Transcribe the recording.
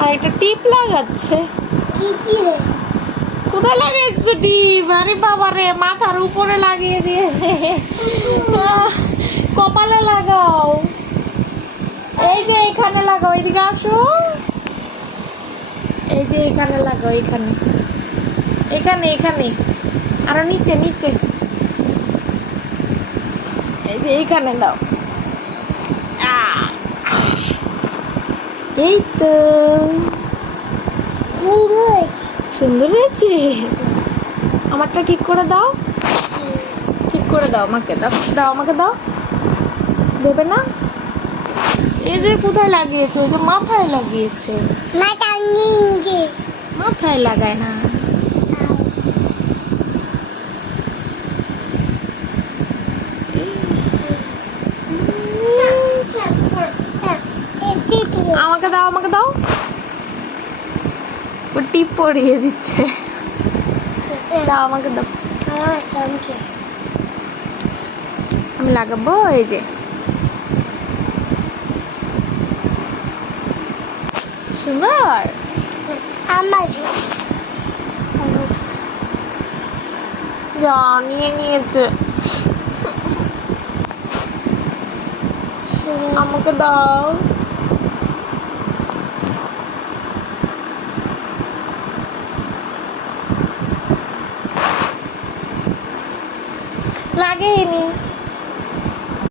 আর একটা টিপ লাগাচ্ছে। কোথায় লাগিয়েছো টিপ? আরে বাবা রে, মাথার উপরে লাগিয়ে দিয়ে কপালে লাগাও। এই যে এখানে লাগাও, এদিকে আসো। এই যে এখানে লাগাও, এখানে এখানে এখানে আরো নিচে নিচে। এই যে এইখানে দাও। এই তো সুন্দর হয়েছে। আমারটা ঠিক করে দাও, ঠিক করে দাও আমাকে, দাও দাও আমাকে দাও। দেবে না? এই যে কোথায় লাগিয়েছো? এই যে মাথায় লাগিয়েছো। মাথায় লাগায় না। আমাকে দাও, আমাকে দাও। ও টিপ পরিয়ে দিচ্ছে। দাও আমাকে দাও। আমি লাগাবো। এই যে সুন্দর। যা নিয়ে নিয়েছে। আমাকে দাও।